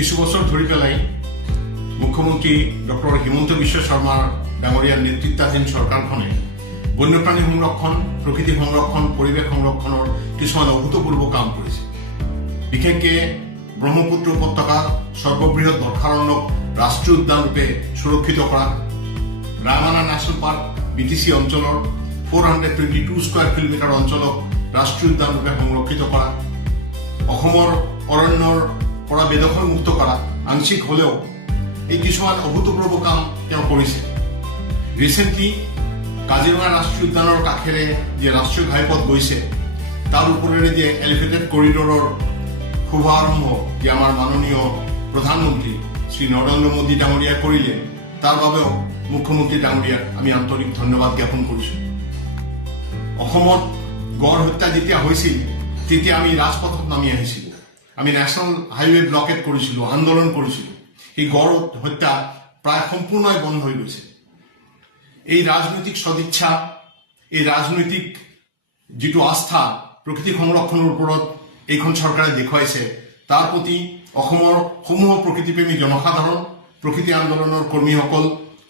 কিছু বছৰ ধৰে পেলাই মুখ্যমন্ত্ৰী ডক্টৰ হিমন্ত বিশ্ব শৰ্মা ডাঙৰিয়াৰ নেতৃত্বাধীন সৰকাৰখনে বন্যপ্ৰাণী সংৰক্ষণ, প্ৰকৃতি সংৰক্ষণ, পৰিবেশ সংৰক্ষণৰ কিছুমান অভূতপূৰ্ব কাম কৰিছে। বিশেষকৈ ব্ৰহ্মপুত্ৰ উপত্যকাৰ সৰ্ববৃহৎ বৰ্ষাৰণ্যক ৰাষ্ট্ৰীয় উদ্যান ৰূপে সুৰক্ষিত কৰা, ৰামানা নেশ্যনেল পাৰ্ক BTC অঞ্চলৰ 422 স্কয়াৰ কিলোমিটাৰ অঞ্চলক ৰাষ্ট্ৰীয় উদ্যান ৰূপে সংৰক্ষিত কৰা, অসমৰ অৰণ্যৰ পৰা বেদখল মুক্ত কৰা আংশিক হলেও এই কিছুমান অভূতপূৰ্ব কাম তেওঁ কৰিছে। ৰিচেণ্টলি কাজিৰঙা ৰাষ্ট্ৰীয় উদ্যানৰ কাষেৰে যে ৰাষ্ট্ৰীয় ঘাইপথ গৈছে তাৰ ওপৰেৰে যে এলিভেটেড কৰিডৰৰ শুভাৰম্ভ যে আমাৰ মাননীয় প্ৰধানমন্ত্ৰী শ্ৰী নৰেন্দ্ৰ মোদী ডাঙৰীয়াই কৰিলে, তাৰ বাবেও মুখ্যমন্ত্ৰী ডাঙৰীয়াক আমি আন্তৰিক ধন্যবাদ জ্ঞাপন কৰিছোঁ। অসমত গড় হত্যা যেতিয়া হৈছিল তেতিয়া আমি ৰাজপথত নামি আহিছিলোঁ, আমি নেশ্যনেল হাইৱে ব্লকেট কৰিছিলোঁ, আন্দোলন কৰিছিলোঁ। এই গড় হত্যা প্ৰায় সম্পূৰ্ণই বন্ধ হৈ গৈছে। এই ৰাজনৈতিক সদিচ্ছা, এই ৰাজনৈতিক যিটো আস্থা প্ৰকৃতি সংৰক্ষণৰ ওপৰত এইখন চৰকাৰে দেখুৱাইছে, তাৰ প্ৰতি অসমৰ সমূহ প্ৰকৃতিপ্ৰেমী জনসাধাৰণ, প্ৰকৃতি আন্দোলনৰ কৰ্মীসকল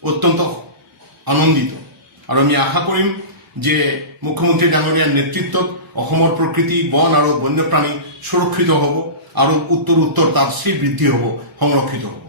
অত্যন্ত আনন্দিত। আৰু আমি আশা কৰিম যে মুখ্যমন্ত্ৰী ডাঙৰীয়াৰ নেতৃত্বত অসমৰ প্ৰকৃতি, বন আৰু বন্যপ্ৰাণী সুৰক্ষিত হ'ব আৰু উত্তৰ তাৰ শ্ৰীবৃদ্ধি হ'ব, সংৰক্ষিত হ'ব।